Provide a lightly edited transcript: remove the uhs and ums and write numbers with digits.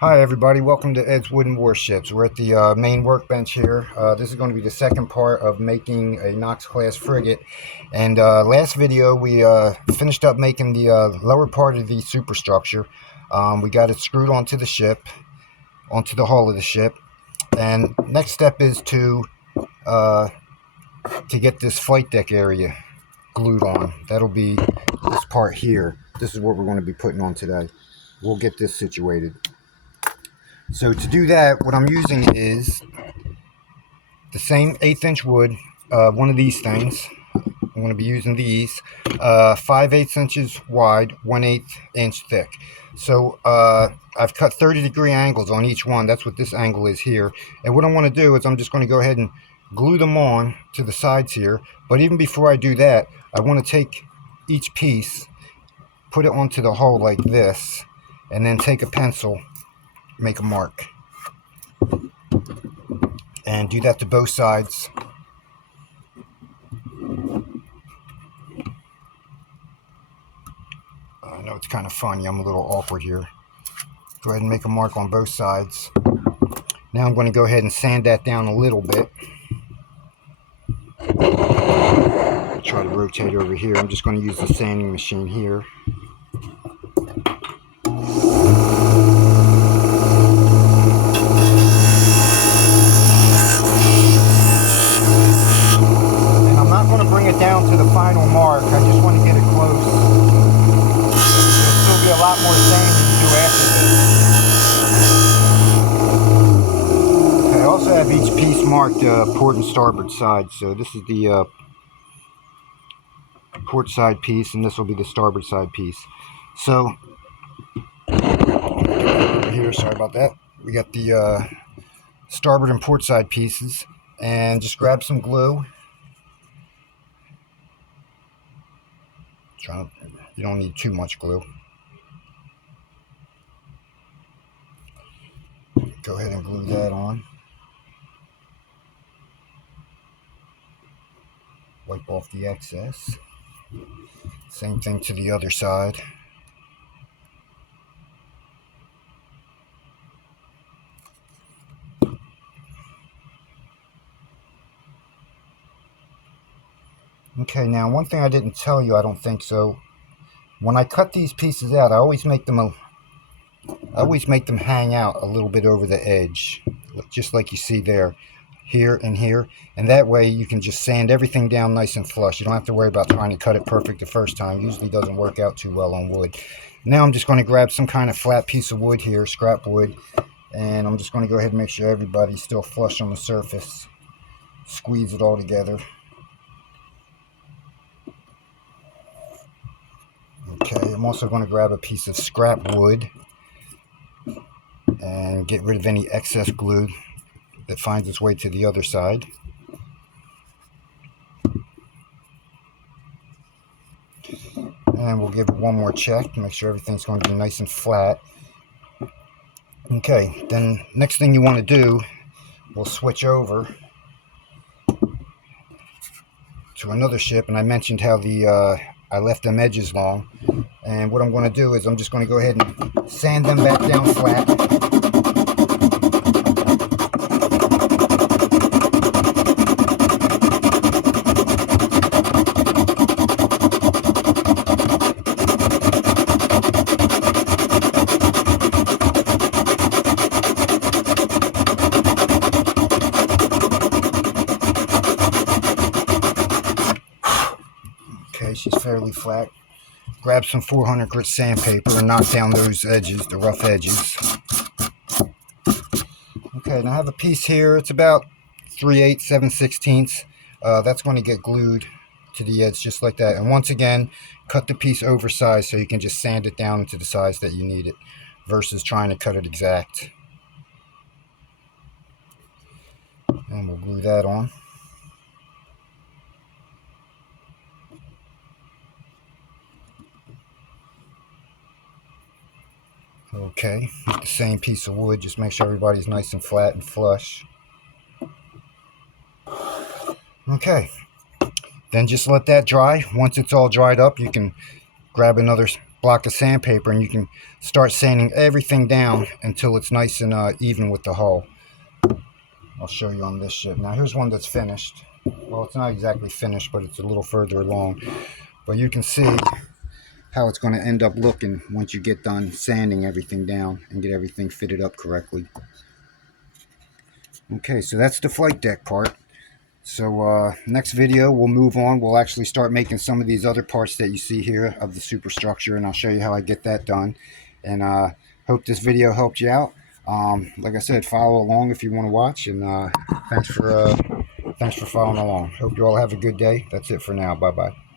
Hi everybody, welcome to Ed's Wooden Warships. We're at the main workbench here. This is going to be the second part of making a Knox class frigate. And last video we finished up making the lower part of the superstructure. We got it screwed onto the ship, onto the hull of the ship. And next step is to get this flight deck area glued on. That'll be this part here. This is what we're going to be putting on today. We'll get this situated. So to do that, what I'm using is the same 1/8" wood, one of these things. I'm going to be using these, 5/8 inches wide, 1/8 inch thick. So I've cut 30-degree angles on each one. That's what this angle is here. And what I want to do is I'm just going to go ahead and glue them on to the sides here. But even before I do that, I want to take each piece, put it onto the hull like this, and then take a pencil, make a mark, and do that to both sides. I know it's kind of funny, I'm a little awkward here. Go ahead and make a mark on both sides. Now I'm going to go ahead and sand that down a little bit. Try to rotate over here. I'm just going to use the sanding machine here. It down to the final mark. I just want to get it close. There'll still be a lot more sanding to do after this. Okay, I also have each piece marked port and starboard side. So this is the port side piece, and this will be the starboard side piece. So here, sorry about that. We got the starboard and port side pieces, and just grab some glue. You don't need too much glue. Go ahead and glue that on. Wipe off the excess. Same thing to the other side. Okay, now one thing I didn't tell you, I don't think so. When I cut these pieces out, I always make them hang out a little bit over the edge, just like you see there, here and here. And that way you can just sand everything down nice and flush. You don't have to worry about trying to cut it perfect the first time. Usually doesn't work out too well on wood. Now I'm just going to grab some kind of flat piece of wood here, scrap wood, and I'm just going to go ahead and make sure everybody's still flush on the surface. Squeeze it all together. Okay, I'm also going to grab a piece of scrap wood and get rid of any excess glue that finds its way to the other side. And we'll give it one more check to make sure everything's going to be nice and flat. Okay, then next thing you want to do, we'll switch over to another ship, and I mentioned how I left them edges long, and what I'm going to do is I'm just going to go ahead and sand them back down flat. Okay, she's fairly flat. Grab some 400 grit sandpaper and knock down those edges, the rough edges. Okay, now I have a piece here. It's about 3/8, 7/16. That's going to get glued to the edge just like that. And once again, cut the piece oversized so you can just sand it down to the size that you need it versus trying to cut it exact. And we'll glue that on. Okay, with the same piece of wood, just make sure everybody's nice and flat and flush. Okay, then just let that dry. Once it's all dried up, you can grab another block of sandpaper, and you can start sanding everything down until it's nice and even with the hull. I'll show you on this ship. Now here's one that's finished. Well, it's not exactly finished, but it's a little further along. But you can see how it's going to end up looking once you get done sanding everything down and get everything fitted up correctly. Okay, so that's the flight deck part. So next video we'll move on. We'll actually start making some of these other parts that you see here of the superstructure, and I'll show you how I get that done. And hope this video helped you out. Like I said, follow along if you want to watch, and thanks for following along. Hope you all have a good day. That's it for now. Bye bye.